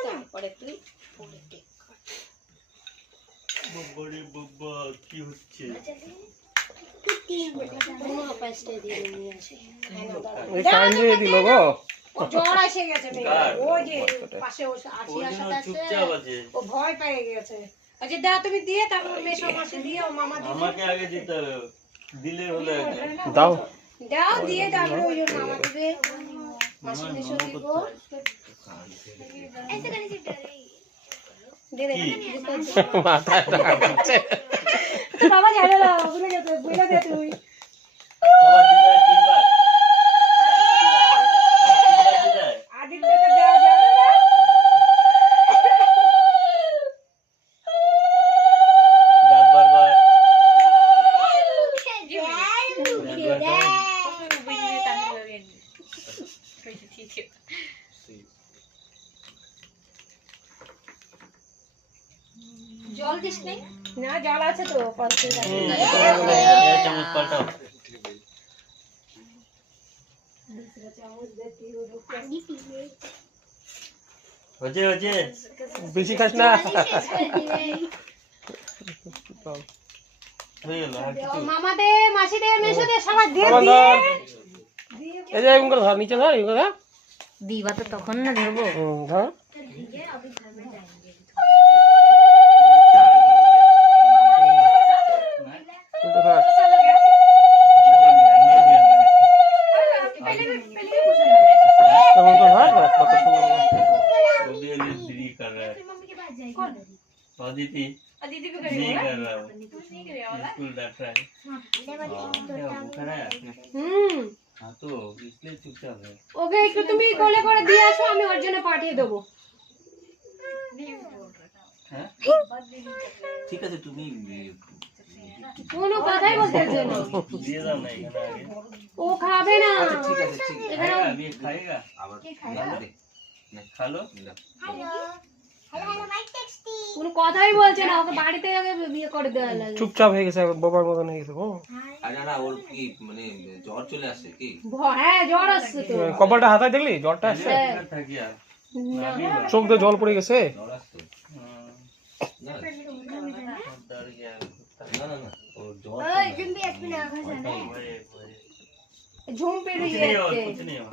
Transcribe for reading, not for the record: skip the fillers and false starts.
তারপরে তুই কি হচ্ছে জ্বর এসে গেছে ওই যে পাশে আসিয়ার সাথে আছে ও ভয় পেয়ে গেছে। আচ্ছা দাও তুমি দিয়ে তারপর মেশো মাসে দিয়ে ও মামা দিবে আমাকে আগে দিতে হবে দিলে হলো দাও দাও দিয়ে তারপরে ওই জন্য মামা দিবে মাসি মেশো দিব ऐसे करने से डर रही दे दे মাথা ঘুরছে তো বাবা জানো না ভুলে গেছে ভুলে দে তুই বাবা দিদা তিনবার আদিত্য তো দেওয়া যাবে না ডাববার বার জল দিস নেই না জল আছে তো পাঁচটা চামচ পাল্টাও दूसरा चामच देती हूँ पानी पीने হচ্ছে হচ্ছে বেশি খাস না হয়ে গেল আর কিছু মামা দে মাসি দে মেশো দে সবাই দে এই যে এরকম করে ধর নিচে ধর এগুলো ধর দিবা তো তখন না ধরবো ধর কত সুন্দর दीदी दीदी भी नहीं कर रहा हूँ स्कूल डांट रहा है हाँ तो इसलिए चुपचाप है ওকে একটু তুমি কোলে করে দিয়ে আসো আমি ওর জন্য পাঠিয়ে দেব হ্যাঁ ঠিক আছে তুমি কোনো কথাই বলতেছে না দিয়ে দাও না এখানে আগে ও খাবে না ঠিক আছে খাएगा अभी खाएगा আবার खा लो কোনো কথাই বলছে না ওকে বাড়িতে আগে বিয়ে করে দেওয়া লাগে চুপচাপ হয়ে গেছে বাবার মতন হয়ে গেছে আরে না ওর কি মানে জ্বর চলে আসে কি হ্যাঁ জ্বর আসছে তো কপালটা হাতায় দেখলি জ্বরটা আসছে থাকি আর চোখ দিয়ে জল পড়ে গেছে জ্বর আসছে না डर गया না না না ওর জ্বর ঝুম পেড়ে कुछ नहीं हुआ कुछ नहीं हुआ